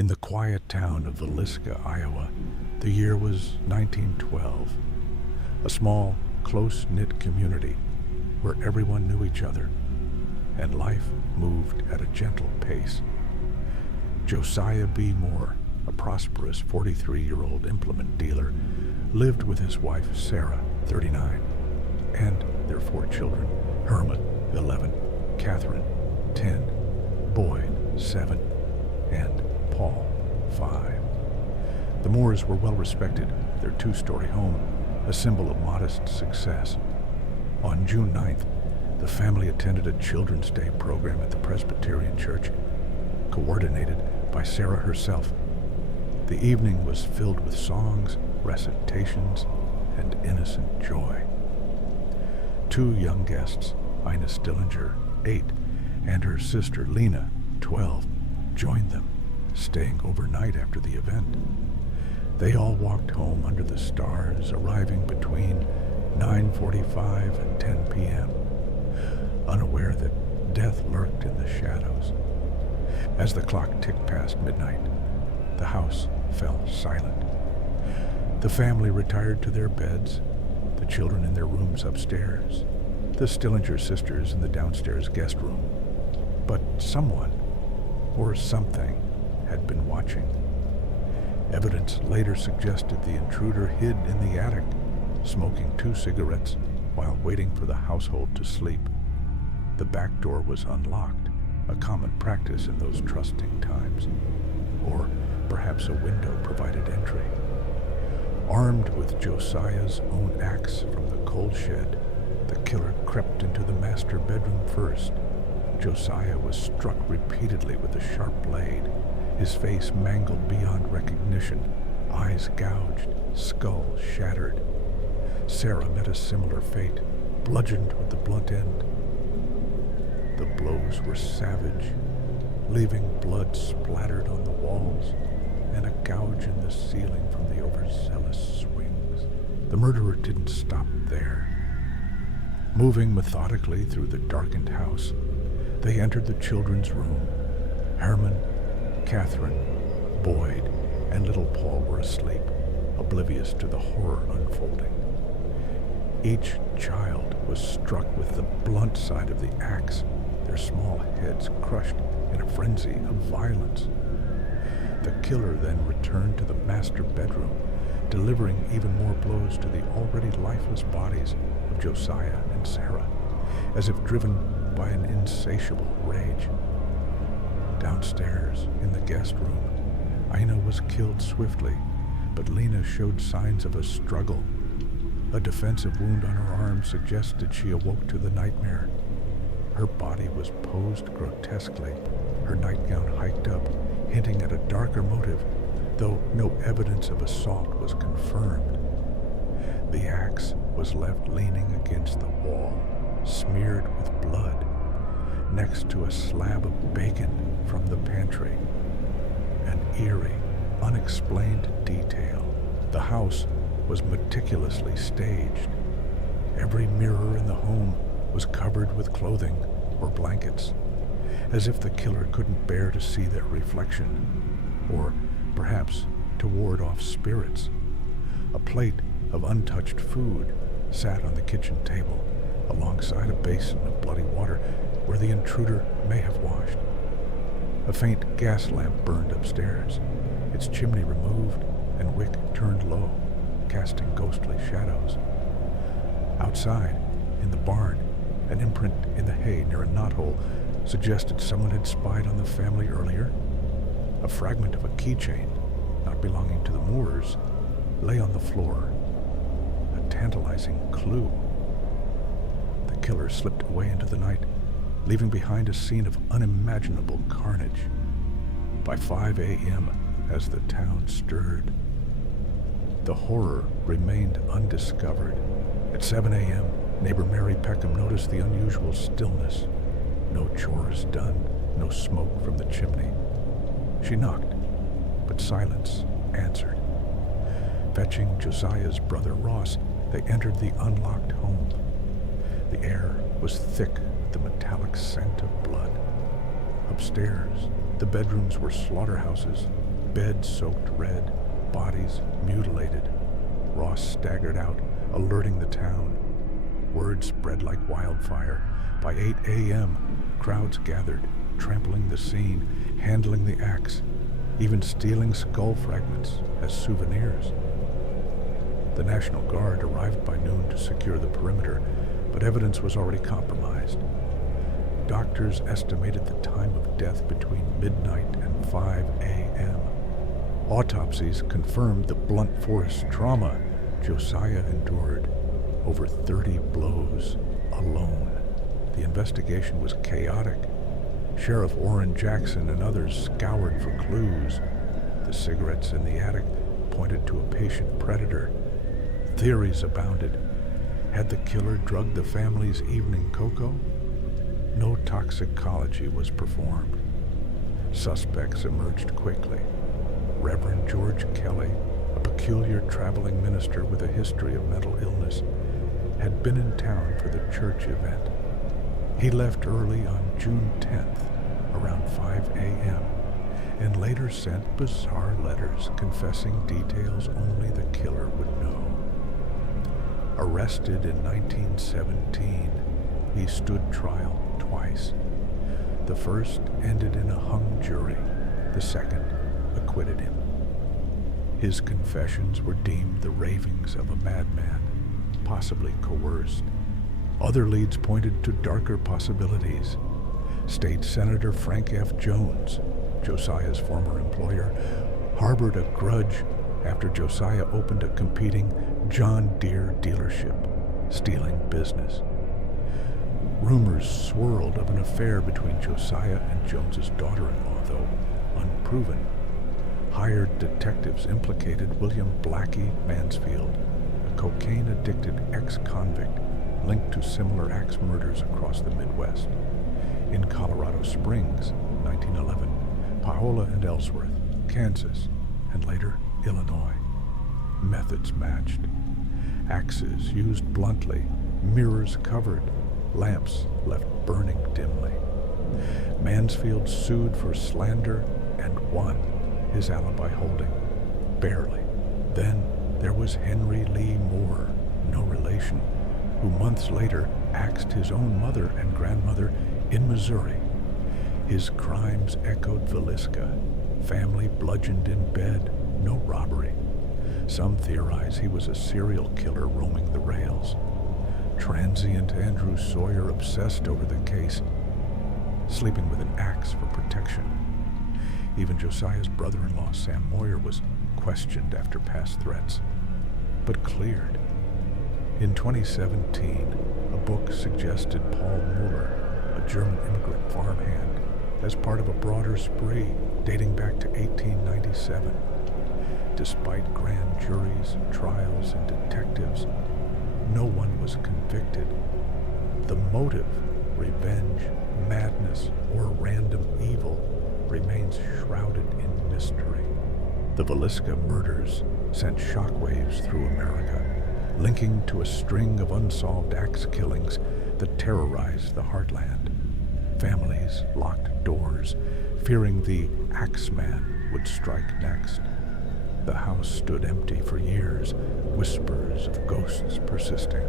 In the quiet town of Villisca, Iowa, the year was 1912. A small, close-knit community where everyone knew each other and life moved at a gentle pace. Josiah B. Moore, a prosperous 43-year-old implement dealer, lived with his wife Sarah, 39, and their 4 children, Herman, 11, Catherine, 10, Boyd, 7, and Paul, 5. The Moores were well respected, their 2-story home a symbol of modest success. On June 9th, the family attended a Children's Day program at the Presbyterian Church, coordinated by Sarah herself. The evening was filled with songs, recitations, and innocent joy. 2 young guests, Ina Stillinger, 8, and her sister Lena, 12, joined them, staying overnight after the event. They all walked home under the stars, arriving between 9:45 and 10 p.m., unaware that death lurked in the shadows. As the clock ticked past midnight, the house fell silent. The family retired to their beds, the children in their rooms upstairs, the Stillinger sisters in the downstairs guest room. But someone, or something, had been watching. Evidence later suggested the intruder hid in the attic, smoking 2 cigarettes while waiting for the household to sleep. The back door was unlocked, a common practice in those trusting times. Or perhaps a window provided entry. Armed with Josiah's own axe from the coal shed, the killer crept into the master bedroom first. Josiah was struck repeatedly with the sharp blade, his face mangled beyond recognition, eyes gouged, skull shattered. Sarah met a similar fate, bludgeoned with the blunt end. The blows were savage, leaving blood splattered on the walls and a gouge in the ceiling from the overzealous swings. The murderer didn't stop there. Moving methodically through the darkened house, they entered the children's room. Herman, Catherine, Boyd, and little Paul were asleep, oblivious to the horror unfolding. Each child was struck with the blunt side of the axe, their small heads crushed in a frenzy of violence. The killer then returned to the master bedroom, delivering even more blows to the already lifeless bodies of Josiah and Sarah, as if driven by an insatiable rage. Downstairs, in the guest room, Ina was killed swiftly, but Lena showed signs of a struggle. A defensive wound on her arm suggested she awoke to the nightmare. Her body was posed grotesquely, her nightgown hiked up, hinting at a darker motive, though no evidence of assault was confirmed. The axe was left leaning against the wall, smeared with blood, next to a slab of bacon from the pantry. An eerie, unexplained detail. The house was meticulously staged. Every mirror in the home was covered with clothing or blankets, as if the killer couldn't bear to see their reflection, or perhaps to ward off spirits. A plate of untouched food sat on the kitchen table, alongside a basin of bloody water where the intruder may have washed. A faint gas lamp burned upstairs, its chimney removed and wick turned low, casting ghostly shadows. Outside, in the barn, an imprint in the hay near a knothole suggested someone had spied on the family earlier. A fragment of a keychain, not belonging to the Moores, lay on the floor, a tantalizing clue. The killer slipped away into the night, leaving behind a scene of unimaginable carnage. By 5 a.m., as the town stirred, the horror remained undiscovered. At 7 a.m., neighbor Mary Peckham noticed the unusual stillness. No chores done, no smoke from the chimney. She knocked, but silence answered. Fetching Josiah's brother Ross, they entered the unlocked home. The air was thick with the metallic scent of blood. Upstairs, the bedrooms were slaughterhouses, beds soaked red, bodies mutilated. Ross staggered out, alerting the town. Word spread like wildfire. By 8 a.m., crowds gathered, trampling the scene, handling the axe, even stealing skull fragments as souvenirs. The National Guard arrived by noon to secure the perimeter, but evidence was already compromised. Doctors estimated the time of death between midnight and 5 a.m. Autopsies confirmed the blunt force trauma Josiah endured, over 30 blows alone. The investigation was chaotic. Sheriff Orrin Jackson and others scoured for clues. The cigarettes in the attic pointed to a patient predator. Theories abounded. Had the killer drugged the family's evening cocoa? No toxicology was performed. Suspects emerged quickly. Reverend George Kelly, a peculiar traveling minister with a history of mental illness, had been in town for the church event. He left early on June 10th, around 5 a.m., and later sent bizarre letters confessing details only the killer would know. Arrested in 1917, he stood trial twice. The first ended in a hung jury. The second acquitted him. His confessions were deemed the ravings of a madman, possibly coerced. Other leads pointed to darker possibilities. State Senator Frank F. Jones, Josiah's former employer, harbored a grudge after Josiah opened a competing John Deere dealership, stealing business. Rumors swirled of an affair between Josiah and Jones's daughter-in-law, though unproven. Hired detectives implicated William Blackie Mansfield, a cocaine-addicted ex-convict linked to similar axe murders across the Midwest. In Colorado Springs, 1911, Paola and Ellsworth, Kansas, and later Illinois. Methods matched. Axes used bluntly, mirrors covered, lamps left burning dimly. Mansfield sued for slander and won, his alibi holding, barely. Then there was Henry Lee Moore, no relation, who months later axed his own mother and grandmother in Missouri. His crimes echoed Villisca, family bludgeoned in bed, no robbery. Some theorize he was a serial killer roaming the rails. Transient Andrew Sawyer obsessed over the case, sleeping with an axe for protection. Even Josiah's brother-in-law, Sam Moyer, was questioned after past threats, but cleared. In 2017, a book suggested Paul Mueller, a German immigrant farmhand, as part of a broader spree dating back to 1897. Despite grand juries, trials, and detectives, no one was convicted. The motive, revenge, madness, or random evil, remains shrouded in mystery. The Villisca murders sent shockwaves through America, linking to a string of unsolved axe killings that terrorized the heartland. Families locked doors, fearing the Axeman would strike next. The house stood empty for years, whispers of ghosts persisting.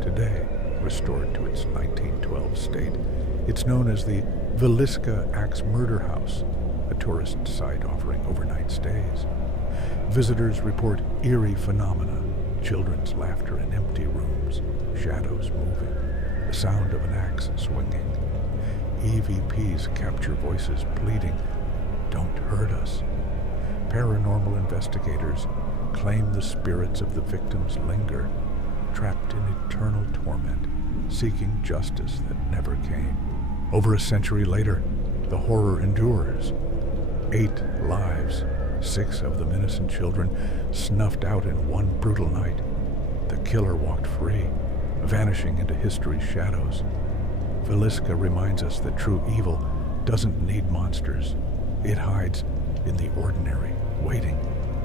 Today, restored to its 1912 state, it's known as the Villisca Axe Murder House, a tourist site offering overnight stays. Visitors report eerie phenomena, children's laughter in empty rooms, shadows moving, the sound of an axe swinging. EVPs capture voices pleading, "Don't hurt us." Paranormal investigators claim the spirits of the victims linger, trapped in eternal torment, seeking justice that never came. Over a century later, the horror endures. 8 lives, 6 of them innocent children, snuffed out in one brutal night. The killer walked free, vanishing into history's shadows. Villisca reminds us that true evil doesn't need monsters. It hides in the ordinary, waiting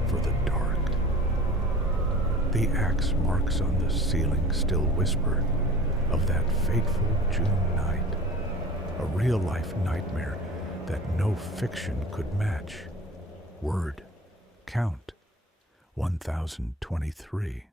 for the dark. The axe marks on the ceiling still whisper of that fateful June night, a real-life nightmare that no fiction could match. Word. Count. 1023.